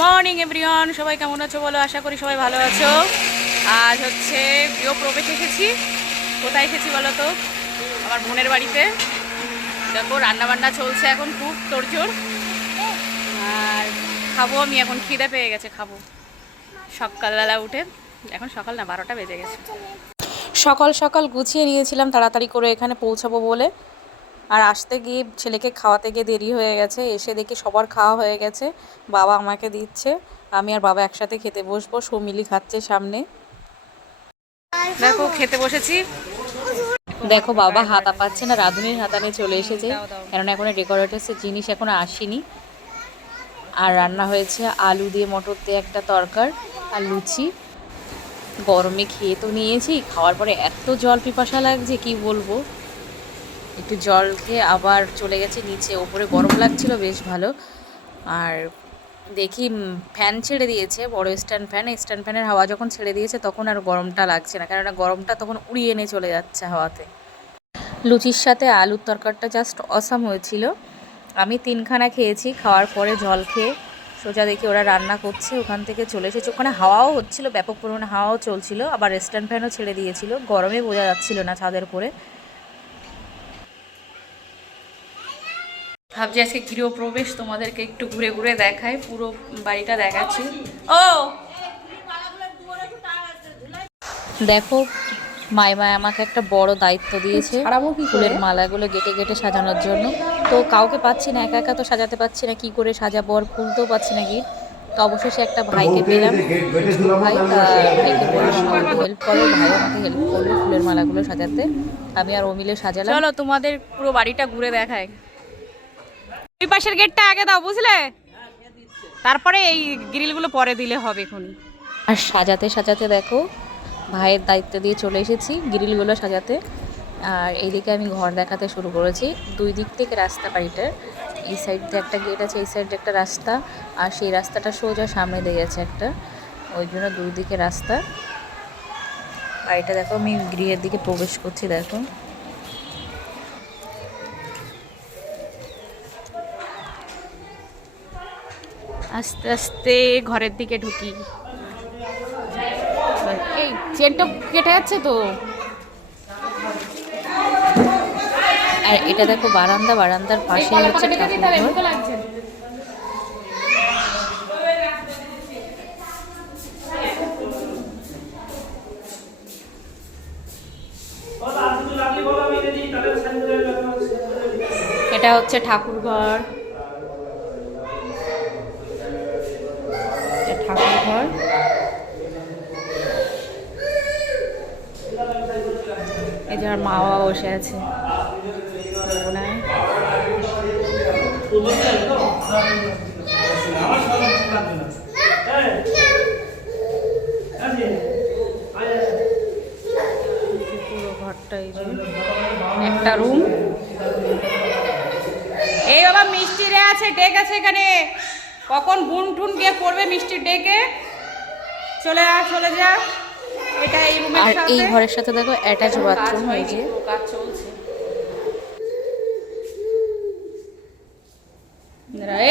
Morning everyone, সবাই কেমন আছো বলো? আশা করি সবাই ভালো আছো। আজ হচ্ছে গৃহপ্রবেশ এসেছি। কোথায় এসেছি বলো তো? আমার বোনের বাড়িতে। দেখো রান্নাবান্না চলছে এখন, খুব তোড়জোড়। আর খাবো আমি এখন, খিদে পেয়ে গেছে, খাবো সকালবেলা উঠে। এখন সকাল না, 12টা বেজে গেছে। সকাল সকাল গুছিয়ে নিয়েছিলাম তাড়াতাড়ি করে এখানে পৌঁছাবো বলে। আর আসতে গিয়ে ছেলেকে খাওয়াতে গিয়ে দেরি হয়ে গেছে। এসে দেখি সবার খাওয়া হয়ে গেছে, বাবা আমাকে দিচ্ছে। আমি আর বাবা একসাথে খেতে বসবো। সৌমিলি খাচ্ছে সামনে। দেখো খেতে বসেছি। দেখো বাবা হাতা পাচ্ছে না, রাঁধুনির হাতা নিয়ে চলে এসেছে, কেননা এখন ডেকোরেটরসের জিনিস এখনো আসেনি। আর রান্না হয়েছে আলু দিয়ে মটর দিয়ে একটা তরকার আর লুচি। গরমে খেয়ে তো নিয়েছি, খাওয়ার পরে এত জল পিপাসা লাগছে কি বলবো। একটু জল খেয়ে আবার চলে গেছে নিচে। ওপরে গরম লাগছিল বেশ ভালো। আর দেখি ফ্যান ছেড়ে দিয়েছে, বড় স্ট্যান্ড ফ্যানের হাওয়া যখন ছেড়ে দিয়েছে তখন আর গরমটা লাগছে না, কেননা গরমটা তখন উড়িয়ে এনে চলে যাচ্ছে হাওয়াতে। লুচির সাথে আলুর তরকারিটা জাস্ট অসাম হয়েছিল। আমি 3খানা খেয়েছি। খাওয়ার পরে জল খেয়ে সোজা দেখি ওরা রান্না করছে, ওখান থেকে চলে এসেছে। ওখানে হাওয়াও হচ্ছিল, ব্যাপক পরিমাণে হাওয়াও চলছিল, আবার স্ট্যান্ড ফ্যানও ছেড়ে দিয়েছিল। গরমে বোঝা যাচ্ছিল না ছাদের করে। ভাবছি আজকে গৃহপ্রবেশ তোমাদেরকে একটু ঘুরে ঘুরে দেখাই, পুরো বাড়িটা দেখাচ্ছি। ও দেখো, মাইমা আমাকে একটা বড় দায়িত্ব দিয়েছে, ফুলের মালাগুলো গেটে গেটে সাজানোর জন্য। তো কাউকে পাচ্ছি না, একা একা তো সাজাতে পারছি না, কি করে সাজাবো, আর খুলতেও পাচ্ছি না গিট। তো অবশেষে একটা ভাইকে পেলাম, ভাই। তা ভাইকে বললাম আমাকে হেল্প করো, ভাই আমাকে হেল্প করলো ফুলের মালাগুলো সাজাতে। আমি আর ও মিলে সাজালাম। চলো তোমাদের পুরো বাড়িটা ঘুরে দেখাই। ওই পাশের গেটটা আগে দাও, বুঝলে? তারপরে এই গ্রিলগুলো পরে দিলে হবে এখনই। আর সাজাতে সাজাতে দেখো ভাইয়ের দায়িত্ব দিয়ে চলে এসেছি গ্রিলগুলো সাজাতে। আর এইদিকে আমি ঘর দেখাতে শুরু করেছি। 2 দিক থেকে রাস্তা বাড়িটার। এই সাইড দিয়ে একটা গেট আছে, এই সাইড দিয়ে একটা রাস্তা। আর সেই রাস্তাটা সোজা সামনে দিয়ে গেছে একটা, ওই জন্য 2 দিকে রাস্তা। বাড়িটা দেখো, আমি গৃহের দিকে প্রবেশ করছি। দেখো আস্তে আস্তে ঘরের দিকে ঢুকি। এই চেনটা কেটে যাচ্ছে তো। আর এটা দেখো বারান্দা, বারান্দার পাশে হচ্ছে ঠাকুরঘর। এটা হচ্ছে ঠাকুরঘর, ঠাকুরঘর। এই যে আমার মা বাবা বসে আছে। পুরো ঘরটা এই যে একটা রুম। এই বাবা মিষ্টি রে আছে, ডেক আছে এখানে। কখন বুন টুন গিয়ে পড়বে মিষ্টির ডেকে, চলে যা। এটা এই রুমের সাথে, আর এই ঘরের সাথে দেখো অ্যাটাচ বাথরুম। এই যে কাজ চলছে।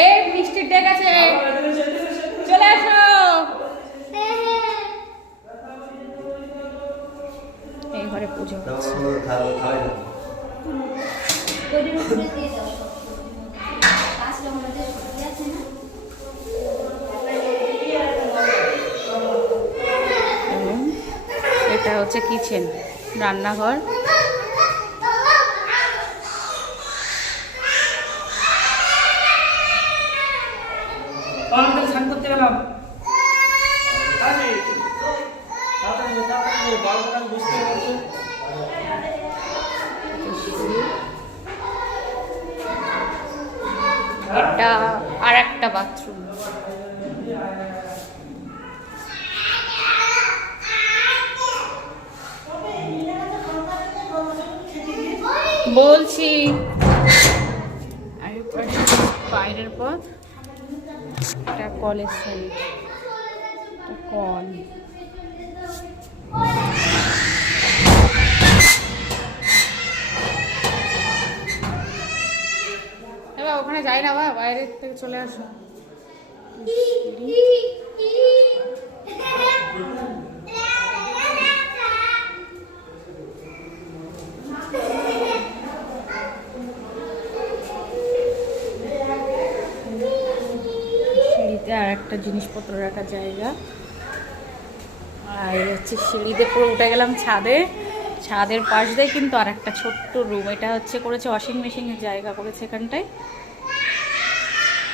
এই মিষ্টির ডেক আছে, চলে আসো। এই ঘরে পুজো হচ্ছে। এটা হচ্ছে কিচেন, রান্নাঘর। এটা আর একটা বাথরুম। বলছি বাইরের পথ। এটা কলেজ সাইড, কল। ওখানে যাই না, বাইরে থেকে চলে আসো। সিঁড়িতে আর একটা জিনিসপত্র রাখার জায়গা। আর হচ্ছে সিঁড়িতে পুরো উঠে গেলাম ছাদে। ছাদের পাশ দিয়ে কিন্তু আর একটা ছোট্ট রুম, এটা হচ্ছে করেছে ওয়াশিং মেশিনের জায়গা করেছে এখানটায়।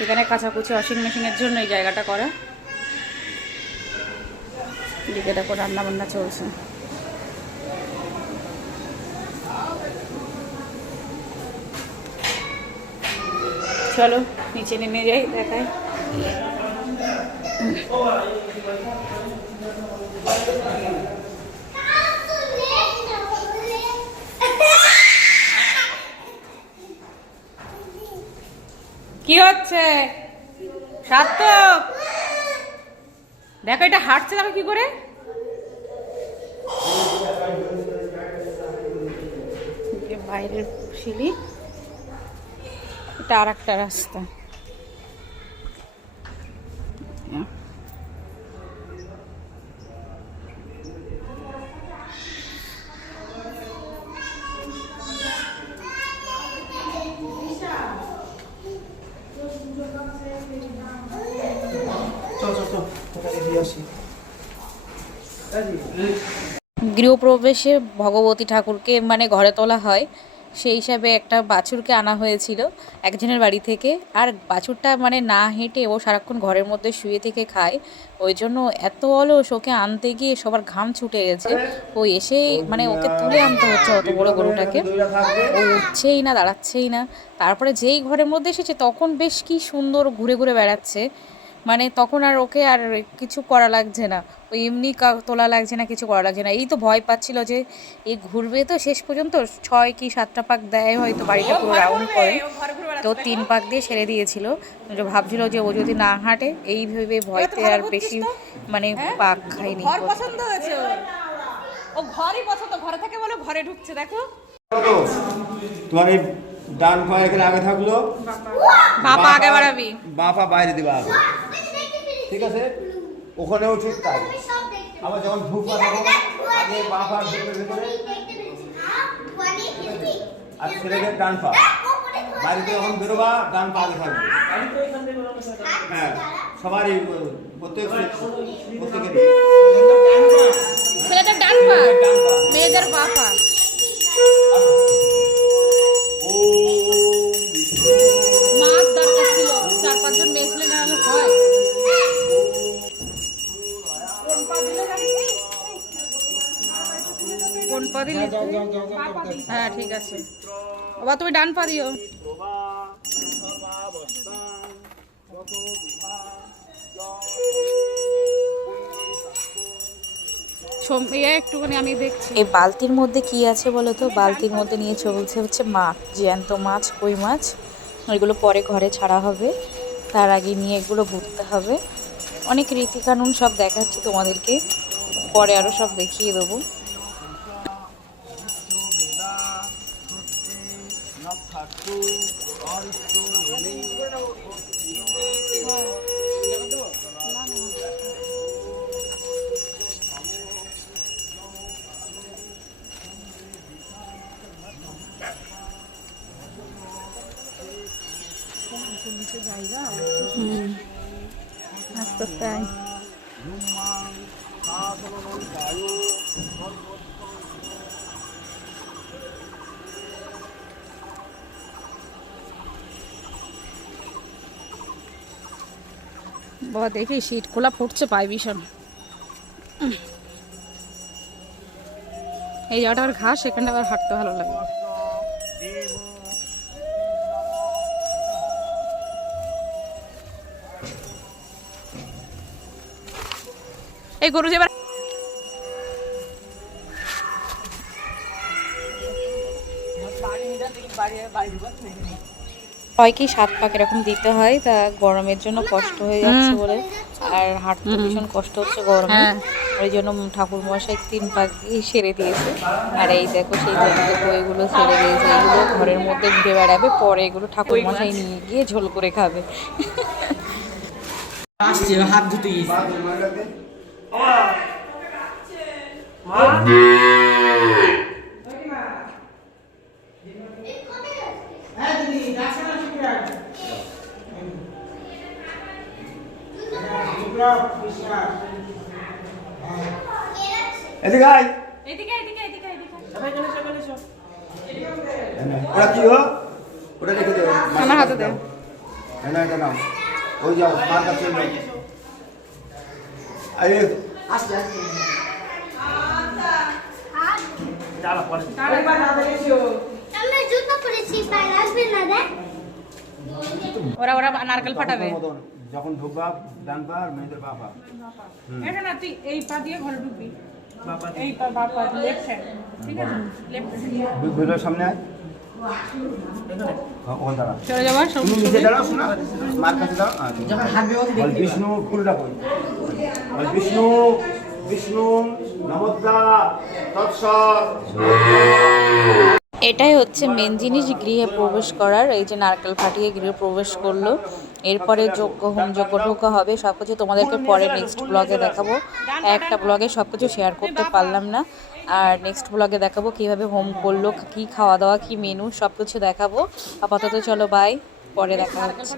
এখানে কাচাকুচি ওয়াশিং মেশিনের জন্য এই জায়গাটা করা। এদিকে দেখো রান্না বান্না চলছে। চলো নিচে নেমে যাই, দেখাই। কি হচ্ছে সার্থক? দেখো এটা হাঁটছে, দেখো কি করে। বাইরের সিঁড়ি, এটা আর একটা রাস্তা। গৃহপ্রবেশে ভগবতী ঠাকুরকে মানে ঘরে তোলা হয়, সেই হিসাবে একটা বাছুরকে আনা হয়েছিল একজনের বাড়ি থেকে। আর বাছুরটা মানে না হেঁটে ও সারাক্ষণ ঘরের মধ্যে শুয়ে থেকে খায়, ওই জন্য এত অলস, ওকে আনতে গিয়ে সবার ঘাম ছুটে গেছে। ও এসে মানে ওকে তুলে আনতে হচ্ছে অত বড় গরুটাকে, ও উঠছেই না, দাঁড়াচ্ছেই না। তারপরে যেই ঘরের মধ্যে এসেছে তখন বেশ কি সুন্দর ঘুরে ঘুরে বেড়াচ্ছে, মানে তখন আর ওকে আর কিছু করা লাগছে না, ওই এমনি তোলা লাগছে না, কিছু করা লাগছে না। এই তো ভয় পাচ্ছিল যে এ ঘুরবে তো শেষ পর্যন্ত 6 কি 7টা পাক দেয় হয়তো, বাড়িটা পুরো রাউন্ড করে, তো 3 পাক দিয়ে ছেড়ে দিয়েছিল। ভাবছিল যে ও যদি না হাঁটে, এই ভেবে ভয়তে আর বেশি মানে পাক খায়নি। পছন্দ হয়েছে ও ঘরই পছন্দ, ঘরে থেকে বলো ঘরে ঢুকছে। দেখো তোমার এই ডান পা এখানে আগে থাকলো, বাপা আগে বাড়াবি, বাপা বাইরে দিবা আগে, ঠিক আছে? ওখানেও ঠিক তাই। আবার যখন ঢুকবা তখন আগে বাপা ভেতরে আর ছেলেদের ডান পা, বাড়িতে যখন বেরোবা ডান পা আগে থাকবে। হ্যাঁ, সবারই প্রত্যেকের ছেলেদের ডান পা, মেয়েদের বাপা। মার দরকার ছিল, 4-5 জন মেয়ে ছেলে না হলে হয়। কোন পা দিলে? হ্যাঁ ঠিক আছে বাবা, তুমি ডান পা দিও। একটুখানি আমি দেখছি এই বালতির মধ্যে কি আছে বলো তো। বালতির মধ্যে নিয়ে চলছে হচ্ছে মাছ, জ্যান্ত মাছ, কই মাছ। ওইগুলো পরে ঘরে ছাড়া হবে, তার আগে নিয়ে এগুলো ভুলতে হবে। অনেক রীতিকানুন সব দেখাচ্ছি তোমাদেরকে, পরে আরও সব দেখিয়ে দেবো। জায়গা আস্তে আস্তে বাবা দেখি শীত খোলা ফুটছে পায় ভীষণ। এই জায়গাটার ঘাস, এখানে আবার হাঁটতে ভালো লাগে। এই গরু যেবার হয় কি 7 পাক এরকম দিতে হয়, তা গরমের জন্য কষ্ট হয়ে যাচ্ছে বলে, আর হাঁটতে ভীষণ কষ্ট হচ্ছে গরমে, ওই জন্য ঠাকুর মশাই 3 পাক দিয়ে সেরে দিয়েছে। আর এই দেখো সেই জন্য এগুলো ছেড়ে দিয়েছে, এগুলো ঘরের মধ্যে ঘুরে বেড়াবে, পরে এগুলো ঠাকুর মশাই নিয়ে গিয়ে ঝোল করে খাবে। আসছে হাত ধুতে গেছে। এদিকে আয়। ওটা কি হো? ওটা রেখে দে। আমার হাতে দে। না এটা নাও। ওই যাও মার কাছে যাও। আরে আসছে আসছে। আমরা জুতো পরেছি বাইরে আসবে না রে ওরা ওরা নারকেল ফাটাবে। যখন ঢুকবা ডান পা আর মেয়েদের বাবা এখানে তুই এই পা দিয়ে ঘরে ঢুকবি এই পা বাবা লেফট হ্যান্ড ঠিক আছে লেফট হ্যান্ড ভিডিওর সামনে আয় ওখানে দাঁড়া চলে যাবার সব তুমি নিচে দাঁড়াও শোনা মার কাছে দাঁড়াও যখন হাত বেরোতে বল দেখতে বিষ্ণু ফুলটা কই বল বিষ্ণু বিষ্ণু নমস্তা তৎসৎ এটাই হচ্ছে মেন জিনিস গৃহে প্রবেশ করার। এই যে নারকেল ফাটিয়ে গৃহে প্রবেশ করলো, এরপরে যজ্ঞ হোমযজ্ঞ ঢোকা হবে। সব কিছু তোমাদেরকে পরে নেক্সট ব্লগে দেখাবো। একটা ব্লগে সব কিছু শেয়ার করতে পারলাম না, আর নেক্সট ব্লগে দেখাবো কীভাবে হোম করলো, কী খাওয়া দাওয়া, কী মেনু, সব কিছু দেখাবো। আপাতত চলো বাই, পরে দেখা হচ্ছে।